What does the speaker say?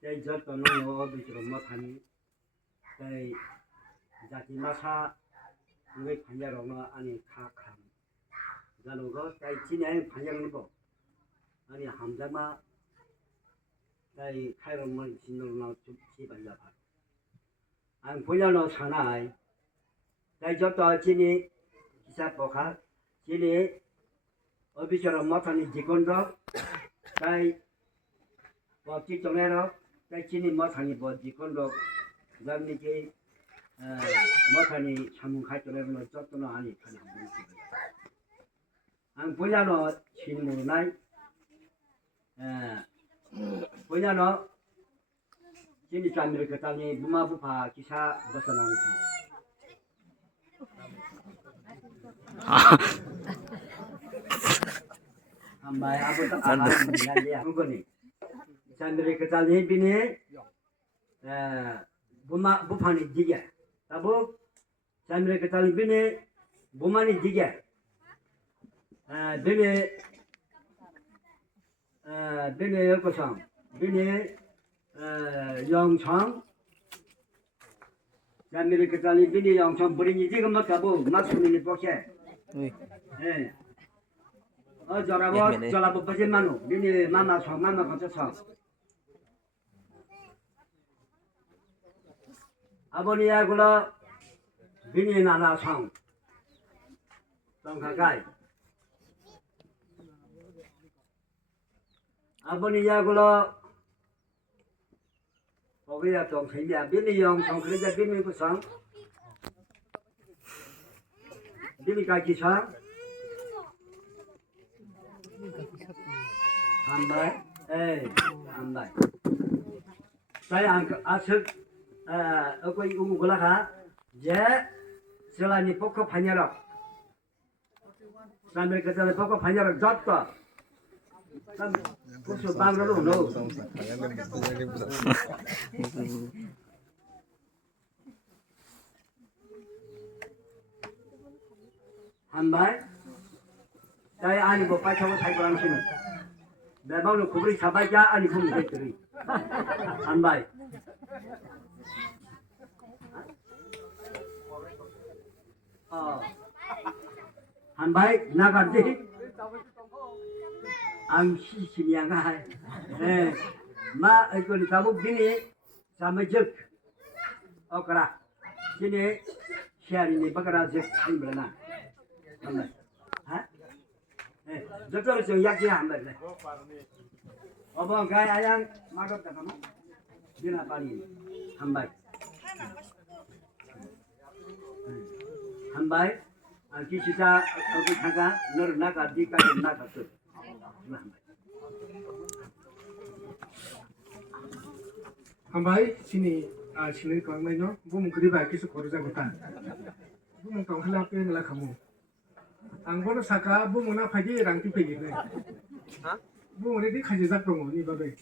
내 저또는 어디로 못하니 내 자기 마사 우리 반야로는 아니 카캄 나는 거 내 진행 반야로는 거 아니 함자마 내 카이로는 진노나 줍지 반야 봐 안 보려는 사나이 내 저또 진이 기사 보가 진이 어디처럼 못하니 지건도 내 뭐 직종에로 내 진이 못하니 뭐 지건도 그다음에 이제 못하니 참 갈등에는 어쩌든 아니 참 안 보려는 신문나이 보려는 진이 잠을 그다니 무마부파 기사 벗어나는 아마 아버도 아한이야 그거니 잠을 그다니 비니 부마 부파니 지게 ताबो चंद्र के ताल बिने बुमानी दिगे बिने योकोsang बिने योंगchang चंद्र के ताल बिने योंगchang बुरिनी दिगे मत ताबो मासुनी पोखे जराबो बजे मानु बिने मामा खचsang 아버니야구라 비니 나나상 정가가이 아버니야구라 거기야 동생이야 비니 영상 그러자 비니 구상 비니 가기상 한발 한발 saya asal aku ibu gula ha je selani pokok panjang sambil kita pokok panjang jatuh kan kusuk bangro no 한발 saya ani bapak cakap saya kurang sini memang lu kubri sabaja ani kubri dekeri 한발 한 바이 나가지 안 시시미야가 마 이거 사부 비니 사무적 어그라 비니 시아리니 바가라적 한번나 한번 저쪽으로 좀 약지 한번 어번 가이 아양 마셨다 가만 비나 빨리 한 바이 한 바이 기시자 거기 가가 너를 나가 니까지 나갔어 한 바이 신이 신의 강매너 부문 그리 바이기서 거르자 못한 부문 강할라 빼는 가무 안고는 사카 부문나 파기 랑티 페기네 부문에 디 가지 잡던 거니 바베